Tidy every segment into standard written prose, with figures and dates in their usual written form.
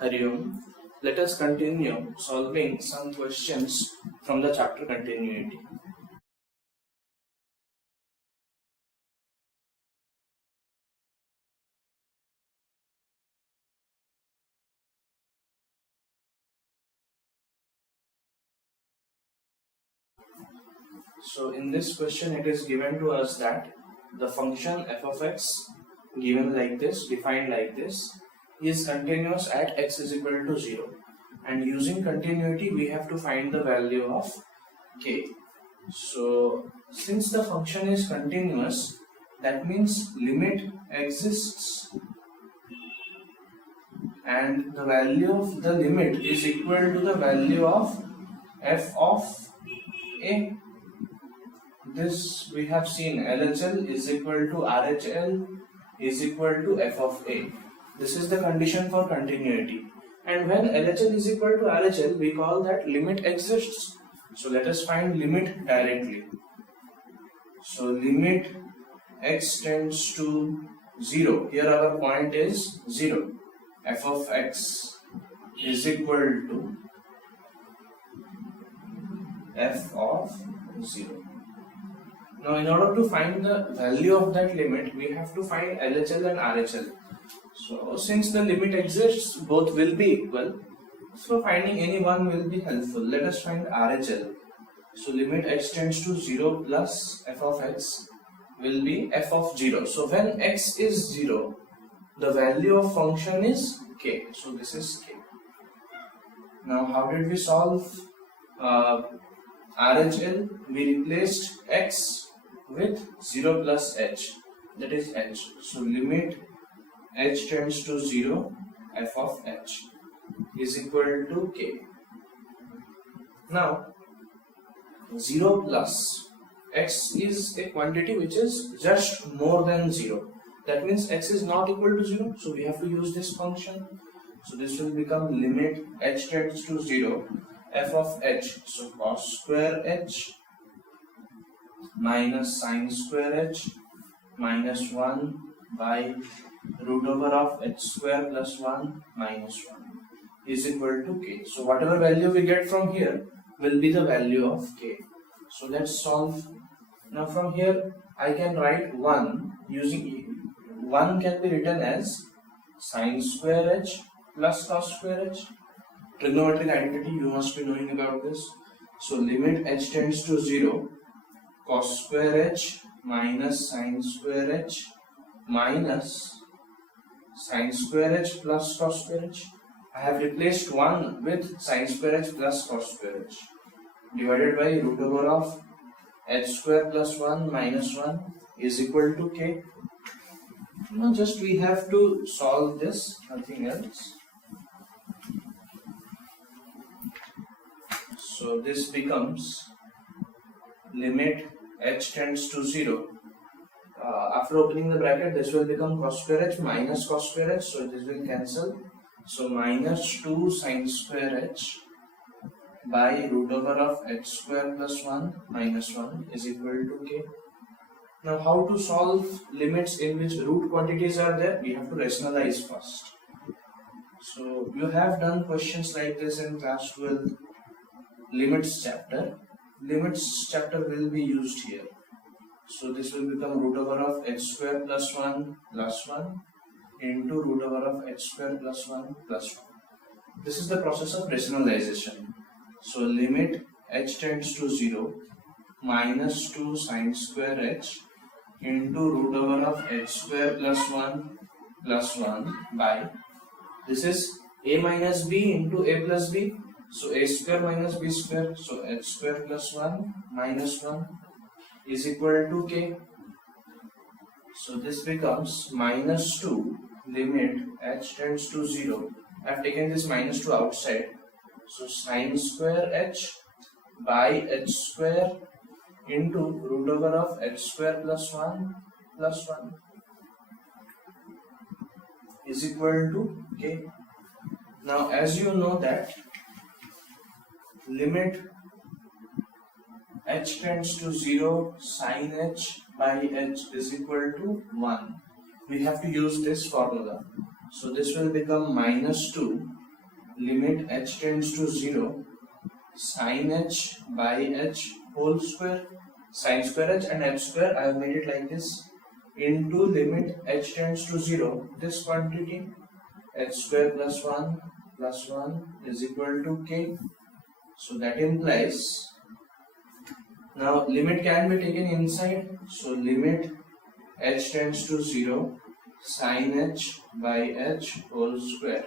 Hari Om. Let us continue solving some questions from the chapter continuity. So in this question it is given to us that the function f of x given like this, defined like this, is continuous at x is equal to 0, and using continuity we have to find the value of k. So since the function is continuous, that means limit exists and the value of the limit is equal to the value of f of a. This we have seen, LHL is equal to RHL is equal to f of a. This is the condition for continuity, and when LHL is equal to RHL we call that limit exists. So let us find limit directly. So limit x tends to 0, here our point is 0, f of x is equal to f of 0. Now in order to find the value of that limit, we have to find LHL and RHL. So since the limit exists, both will be equal. So finding any one will be helpful. Let us find RHL. So limit x tends to 0 plus f of x will be f of 0. So when x is 0, the value of function is k. So this is k. Now how did we solve RHL? We replaced x with 0 plus h, that is h. So limit h tends to 0, f of h is equal to k. Now 0 plus x is a quantity which is just more than 0. That means x is not equal to 0, so we have to use this function. So this will become limit h tends to 0, f of h. So cos square h minus sin square h minus 1 by root over of h square plus 1 minus 1 is equal to k. So whatever value we get from here will be the value of k. So let's solve. Now from here I can write 1 using 1 can be written as sin square h plus cos square h. Trigonometric identity, you must be knowing about this. So limit h tends to 0, cos square h minus sin square h minus sin square h plus cos square h. I have replaced 1 with sin square h plus cos square h divided by root over of h square plus 1 minus 1 is equal to k. Now just we have to solve this, nothing else. So this becomes limit h tends to 0. After opening the bracket, this will become cos square h minus cos square h. So this will cancel. So minus 2 sin square h by root over of h square plus 1 minus 1 is equal to k. Now how to solve limits in which root quantities are there? We have to rationalize first. So you have done questions like this in class 12 limits chapter. Limits chapter will be used here. So this will become root over of h square plus 1 into root over of h square plus 1 plus 1. This is the process of rationalization. So limit h tends to 0 minus 2 sin square h into root over of h square plus 1 by, this is a minus b into a plus b. So a square minus b square, so h square plus 1 minus 1 is equal to k. So this becomes minus 2 limit h tends to 0. I have taken this minus 2 outside. So sin square h by h square into root over of h square plus 1 is equal to k. Now as you know that limit h tends to 0, sin h by h is equal to 1. We have to use this formula. So this will become minus 2 limit h tends to 0 sin h by h whole square, sin square h and h square, I have made it like this, into limit h tends to 0, this quantity h square plus 1 is equal to k. So that implies, now limit can be taken inside, so limit h tends to 0 sin h by h whole square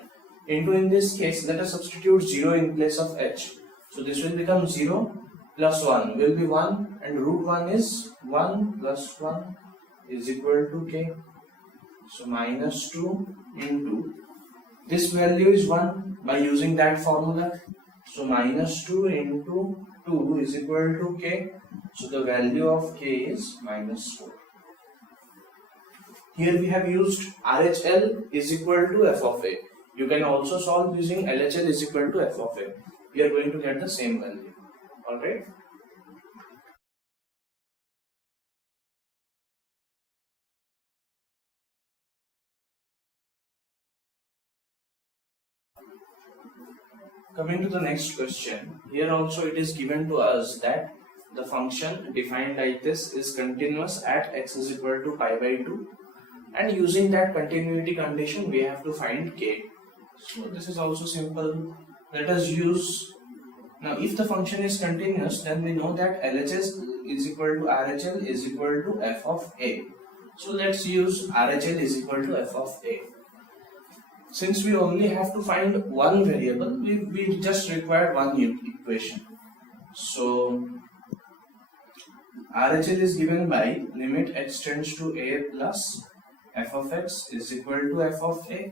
into, in this case let us substitute 0 in place of h, so this will become 0 plus 1 will be 1 and root 1 is 1 plus 1 is equal to k. So minus 2 into, this value is 1 by using that formula, so minus 2 into 2 is equal to k, so the value of k is minus 4. Here we have used RHL is equal to f of a. You can also solve using LHL is equal to f of a. We are going to get the same value. Alright. Coming to the next question, here also it is given to us that the function defined like this is continuous at x is equal to pi by 2, and using that continuity condition we have to find k. So this is also simple. Let us use, now if the function is continuous, then we know that LHS is equal to RHL is equal to f of a. So let's use RHL is equal to f of a. Since we only have to find one variable, we just require one equation. So RHL is given by limit x tends to a plus f of x is equal to f of a.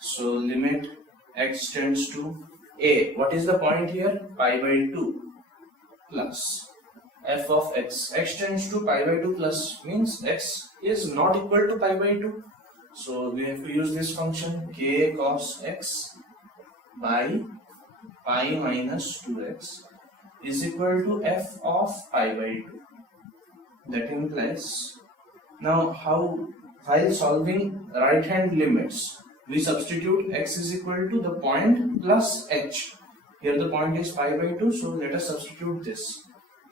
So limit x tends to a, what is the point here? Pi by 2 plus f of x. X tends to pi by 2 plus means x is not equal to pi by 2. So we have to use this function k cos x by pi minus 2x is equal to f of pi by 2. That implies, now how, while solving right hand limits, we substitute x is equal to the point plus h. Here the point is pi by 2, so let us substitute this.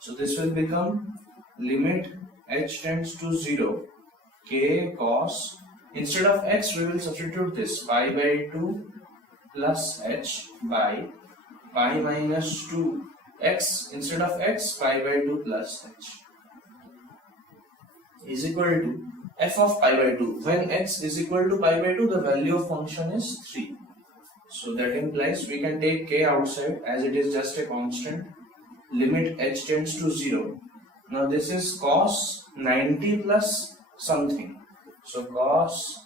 So this will become limit h tends to 0 k cos, instead of x we will substitute this pi by 2 plus h by pi minus 2 x, instead of x pi by 2 plus h is equal to f of pi by 2. When x is equal to pi by 2, the value of function is 3. So that implies we can take k outside as it is just a constant. Limit h tends to 0. Now this is cos 90 plus something. So cos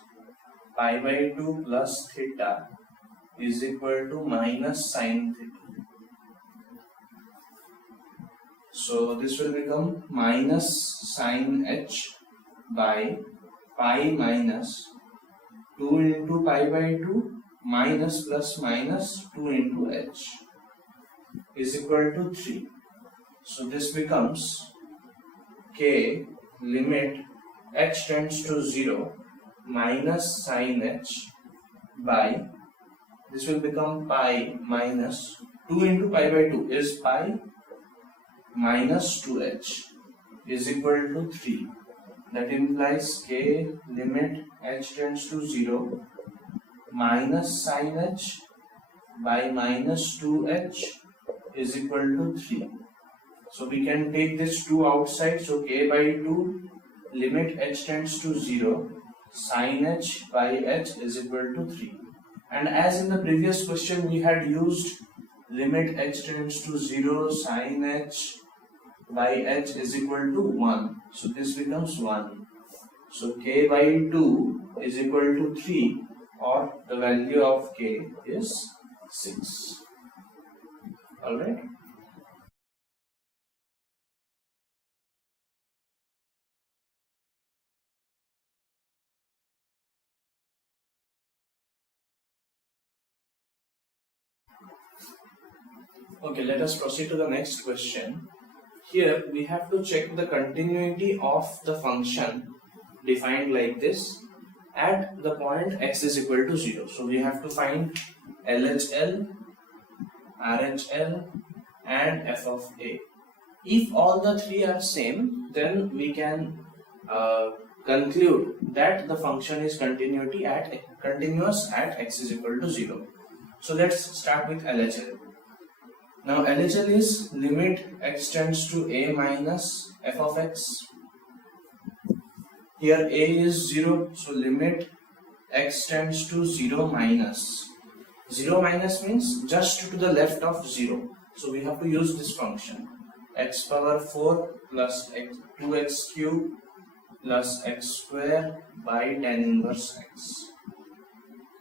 pi by 2 plus theta is equal to minus sin theta. So this will become minus sin h by pi minus 2 into pi by 2 minus plus minus 2 into h is equal to 3. So this becomes k limit h tends to 0 minus sin h by, this will become pi minus 2 into pi by 2 is pi minus 2h is equal to 3. That implies k limit h tends to 0 minus sin h by minus 2h is equal to 3. So we can take this 2 outside, so k by 2 limit h tends to 0 sin h by h is equal to 3. And as in the previous question we had used limit h tends to 0 sin h by h is equal to 1. So this becomes 1. So k by 2 is equal to 3, or the value of k is 6. Alright. Okay, let us proceed to the next question. Here we have to check the continuity of the function defined like this. at the point x is equal to 0. So we have to find LHL, RHL and f of a. If all the three are same, then we can conclude that the function is continuous at x is equal to 0. So let's start with LHL. Now LHL is limit x tends to a minus f of x. Here a is 0, so limit x tends to 0 minus. 0 minus means just to the left of 0. So we have to use this function. X power 4 plus 2x cube plus x square by tan inverse x.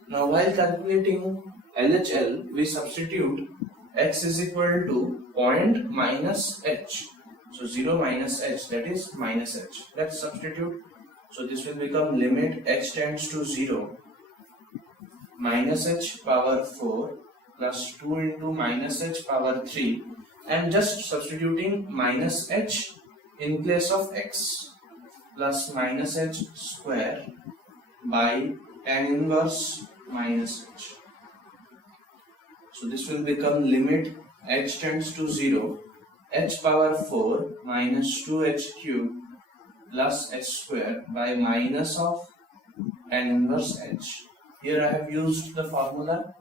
Now while calculating LHL, we substitute x is equal to point minus h. So 0 minus h, that is minus h. Let's substitute. So this will become limit h tends to 0 minus h power 4 plus 2 into minus h power 3, and just substituting minus h in place of x plus minus h square by tan inverse minus h. So this will become limit h tends to 0 h power 4 minus 2h cube plus h square by minus of tan inverse h. Here I have used the formula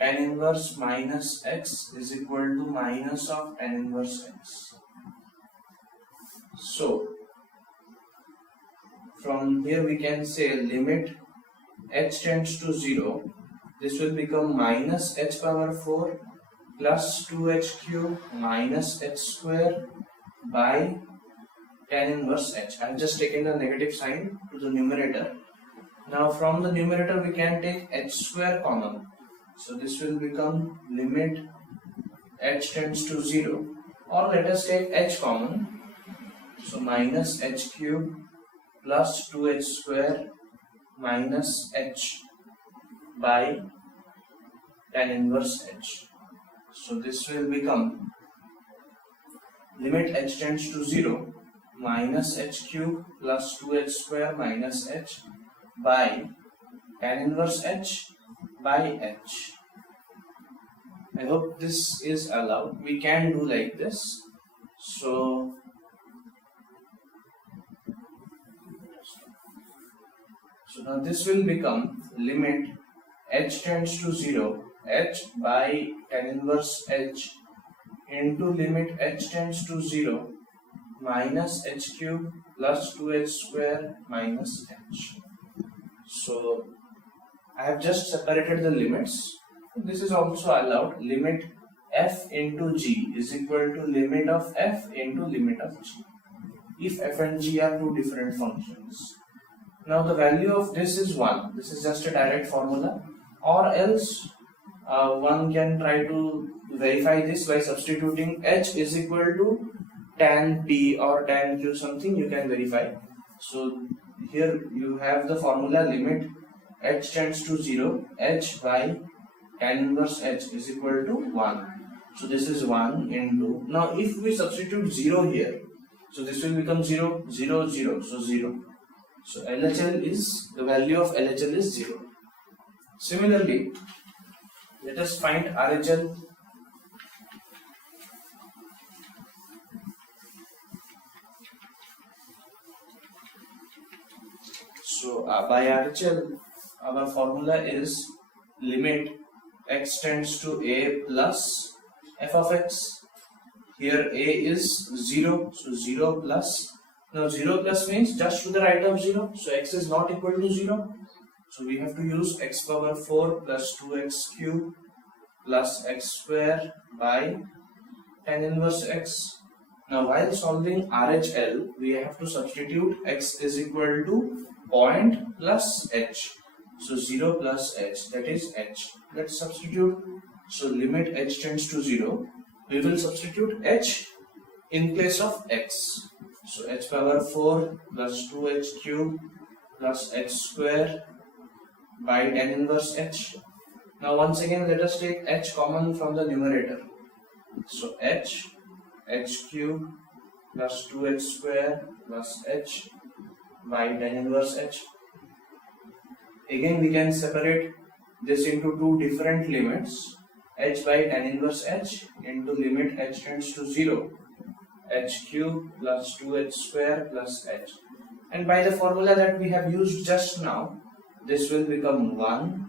tan inverse minus x is equal to minus of tan inverse x. So from here we can say limit h tends to 0. This will become minus h power 4 plus 2h cube minus h square by tan inverse h. I have just taken the negative sign to the numerator. Now from the numerator we can take h square common. So this will become limit h tends to 0, or let us take h common. So minus h cube plus 2h square minus h by tan inverse h. So this will become limit h tends to 0 minus h cube plus 2h square minus h by tan inverse h by h. I hope this is allowed. We can do like this. So now this will become limit h tends to 0 h by tan inverse h into limit h tends to 0 minus h cube plus 2h square minus h. So I have just separated the limits. This is also allowed. Limit f into g is equal to limit of f into limit of g, if f and g are two different functions. Now the value of this is 1. This is just a direct formula, or else one can try to verify this by substituting h is equal to tan p or tan q, something you can verify. So here you have the formula limit h tends to 0 h by tan inverse h is equal to 1. So this is 1 into, now if we substitute 0 here, so this will become 0 0 0, so 0. So LHL is, the value of LHL is 0. Similarly, let us find RHL. So by RHL, our formula is limit x tends to a plus f of x. Here a is 0, so 0 plus. Now 0 plus means just to the right of 0, so x is not equal to 0. So we have to use x power 4 plus 2x cube plus x square by tan inverse x. Now while solving RHL, we have to substitute x is equal to point plus h. So 0 plus h, that is h. Let's substitute. So limit h tends to 0. We will substitute h in place of x. So h power 4 plus 2h cube plus h square by tan inverse h. Now once again let us take h common from the numerator. So h cube plus 2h square plus h by tan inverse h. Again we can separate this into two different limits, h by tan inverse h into limit h tends to 0, h cube plus 2h square plus h. And by the formula that we have used just now, this will become 1.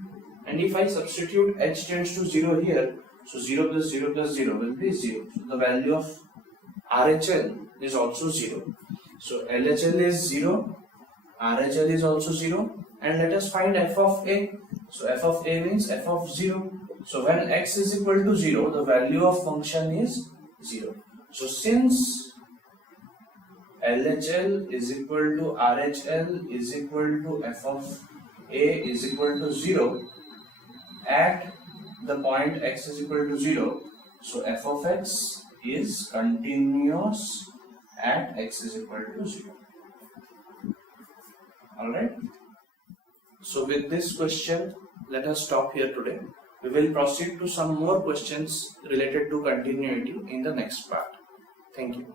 And if I substitute h tends to 0 here, so 0 plus 0 plus 0 will be 0. So the value of RHL is also 0. So LHL is 0, RHL is also 0, and let us find f of a. So f of a means f of 0. So when x is equal to 0, the value of function is 0. So since LHL is equal to RHL is equal to f of a is equal to 0 at the point x is equal to 0, so f of x is continuous at x is equal to 0. Alright. So with this question, let us stop here today. We will proceed to some more questions related to continuity in the next part. Thank you.